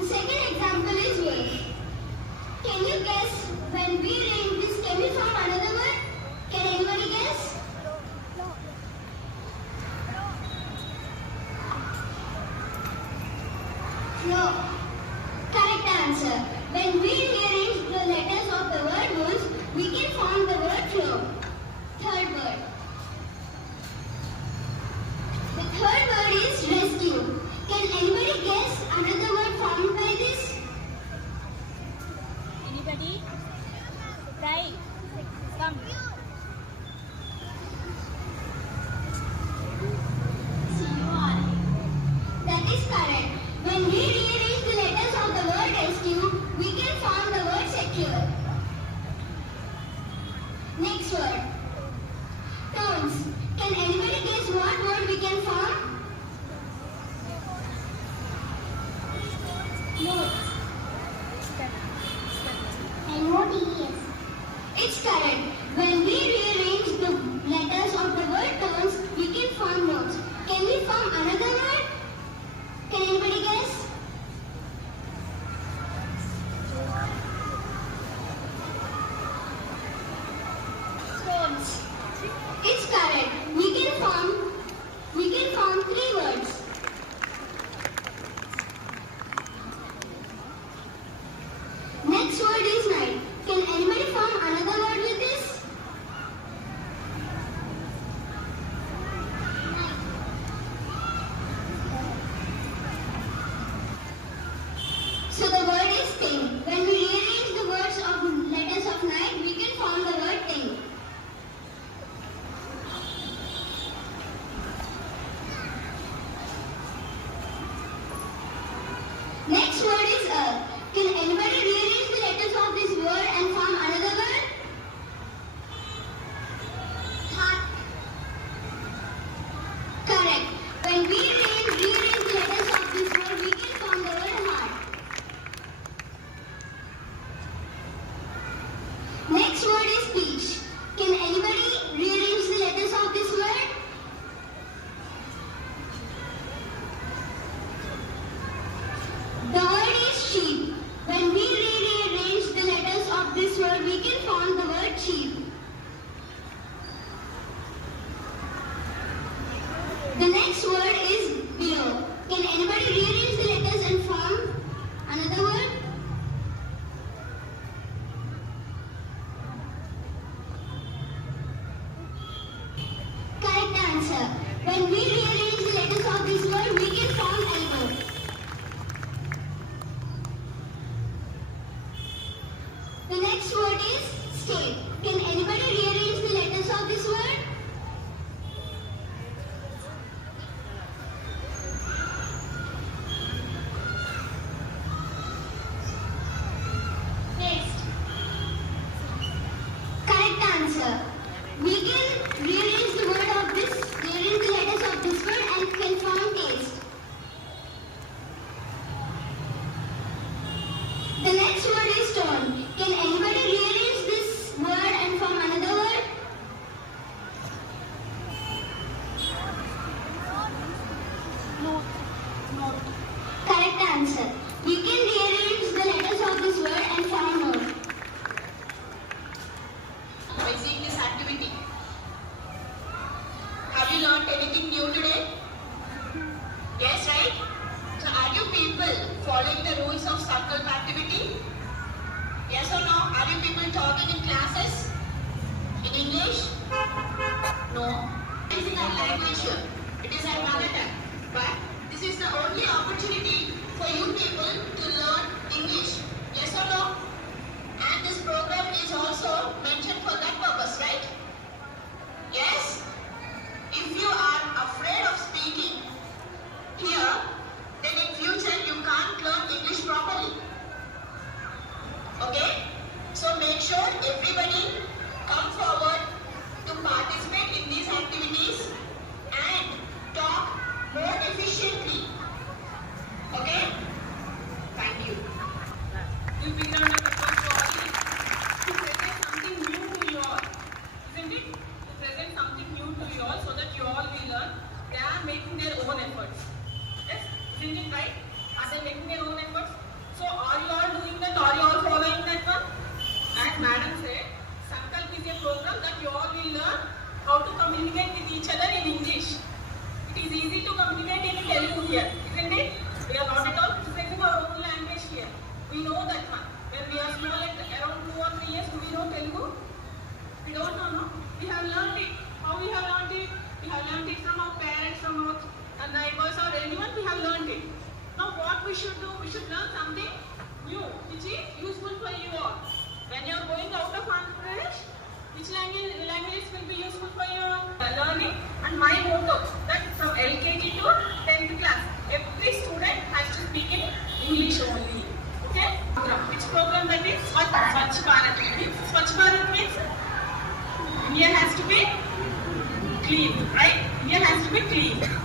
The second example is work. Can you guess when we read this, can we form another word? Can anybody guess? No. Correct answer. When we rearrange the letters of the word words, we can form the word flow. Third word. The third word is rescue. Can anybody guess another word formed by this? Anybody? Right. Come. That is correct. When we rearrange the letters of the word rescue, we can form the word secure. Next word. Tones. Can anybody guess what word we can form? Notes. N-O-T-E-S. It's correct. When we rearrange the letters of the word tones, we can form notes. Can we form another word? Can anybody guess? Tones. It's correct. We can form three words. Next word is night. Can anybody form another word with this? Night. So the word is thing. When we rearrange the words of letters of night, we can form the word thing. Next word is earth. Can anybody rearrange the letters of this word and form another word? Heart. Correct. When we rearrange the letters of this word, we can form the word heart. Next word is speech. Can anybody rearrange the letters of this word? The word is sheep. When we rearrange the letters of this word, we can form the word sheep. The next word is below. Can anybody rearrange the letters and form another word? Correct answer. When we rearrange the letters of this word, we can form elbow. The next word is state. Can anybody rearrange the letters of this word? Next. Correct answer. We can rearrange the letters of this word and can form taste. The next word is stone. Can anybody rearrange this word and form another word? No. No. Correct answer. We can rearrange the letters of this word and form note. By seeing this activity, have you learned anything new today? Yes, right? So are you people following the rules of circle activity? Yes or no? Are you people talking in classes? In English? No. This is our language here. It is our mother tongue. But this is the only opportunity for you people to learn English. Yes or no? And this program is also mentioned for that purpose, right? Yes? If you are afraid of speaking here, then in future you can't learn English properly. Okay? So make sure everybody come forward to participate in these activities and talk more efficiently. we should do? We should learn something new, which is useful for you all. When you are going out of Andhra Pradesh, which language will be useful for your learning? And my motto that from LKG to 10th class, every student has to speak in English only. Okay? Which program that is? Swachh Bharat. Swachh Bharat means India has to be clean, right? India has to be clean.